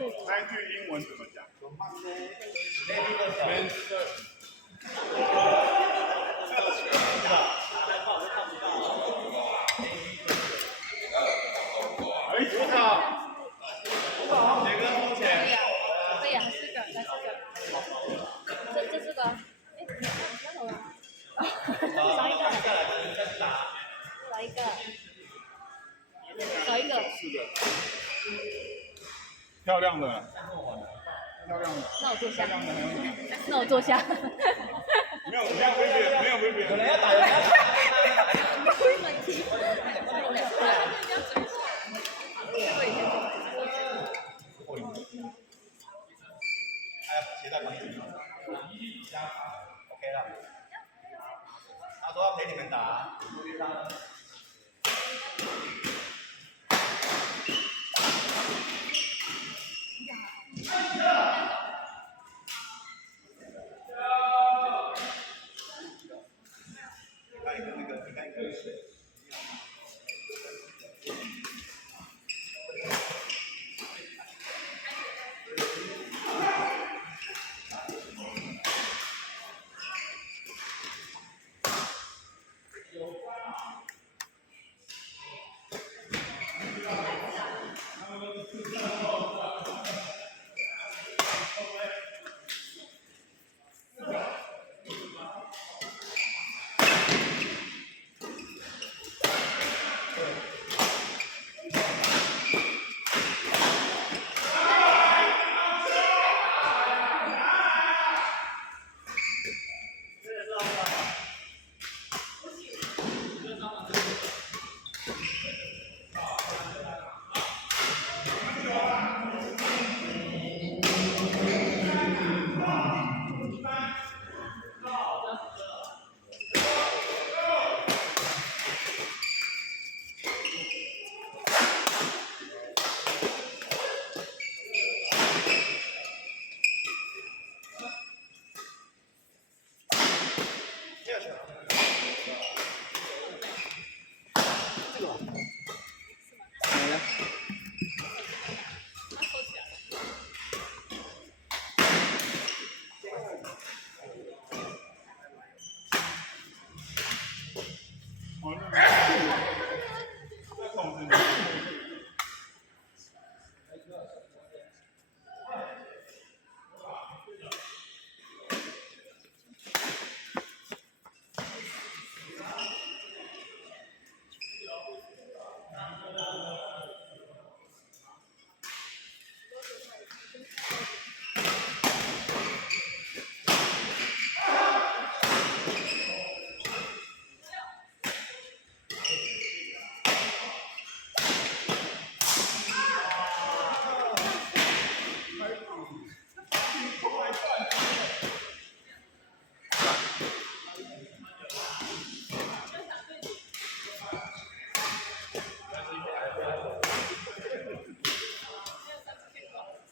那句英文怎么讲？哎，多少？哪个目前？对呀，四个，来四个。这四个，哎，那头了。少一个。少一个。少一个。四个。漂亮的。漂亮的。那我坐下。那我坐下。没有分别，没有分别。有人要打人。问题。鞋带帮你，OK 了。他说要陪你们打。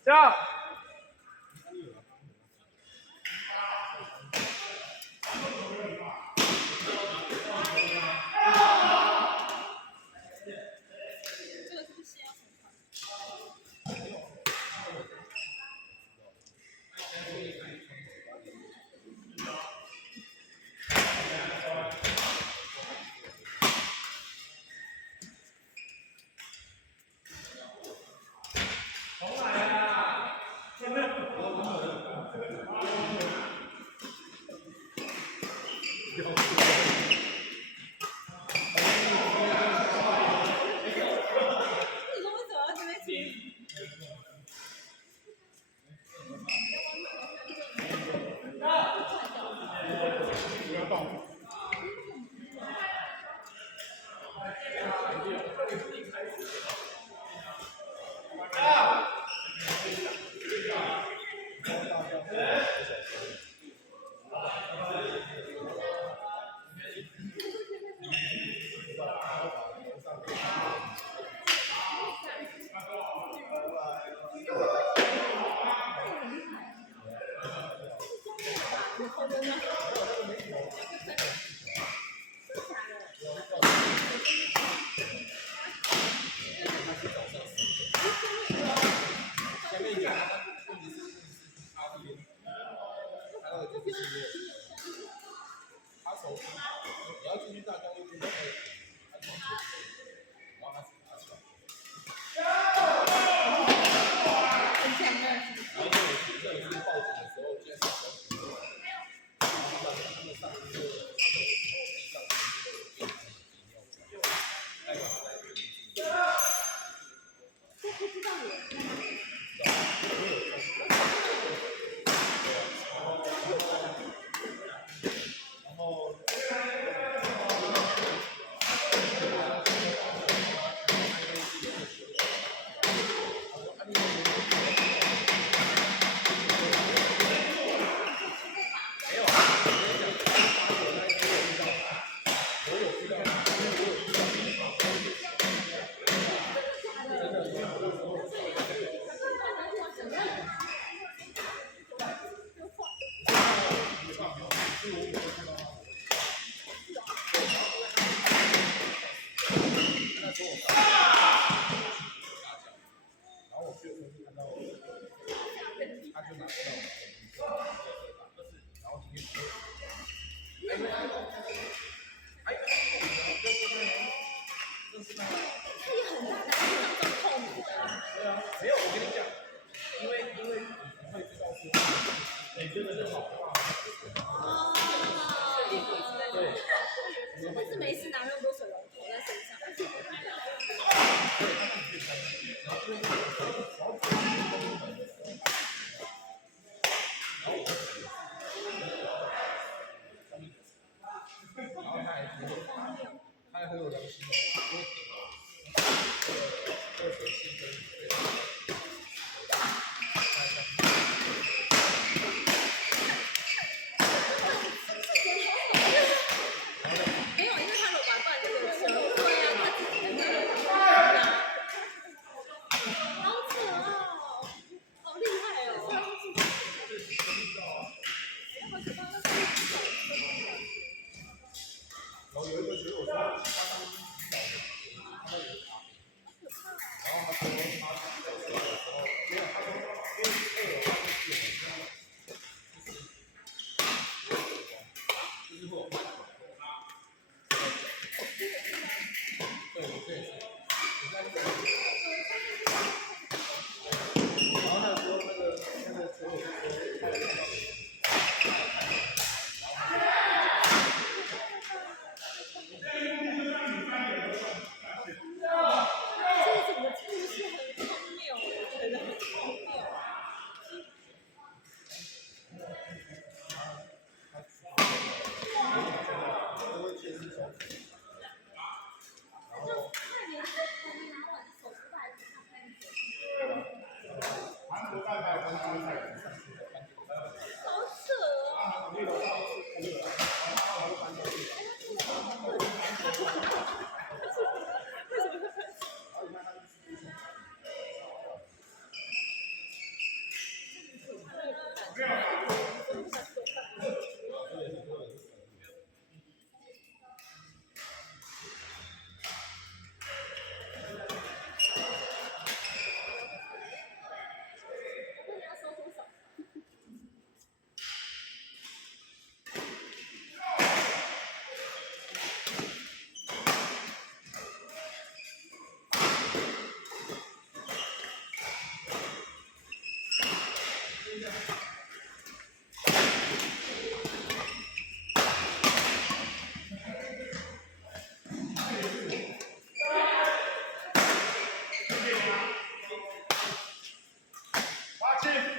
这样。前面有。问题是他这边，他那个就是没有，他手机你要进去大家就不能安全，然后他拿起来。很强的。然后这里是报警的时候，竟然是手机，然后他们上去就他们地上就代表他在这里。这不知道我。然后。但是没事拿那么多水龙头在身上。他还很有良心哦，因为热水器跟水。没有，因为他有把罐那个车，对呀，他自己的那个，好扯哦，好厉害哦。然后有一个学友说，他当时然后他说他小时候的时候，没有，他说因为2楼他是4楼，就是会有对对，你在这里。然后那时候那个学友就说，他有看到。这整个故事很荒谬，我觉得很荒谬。好扯哦！你要收多少？八七。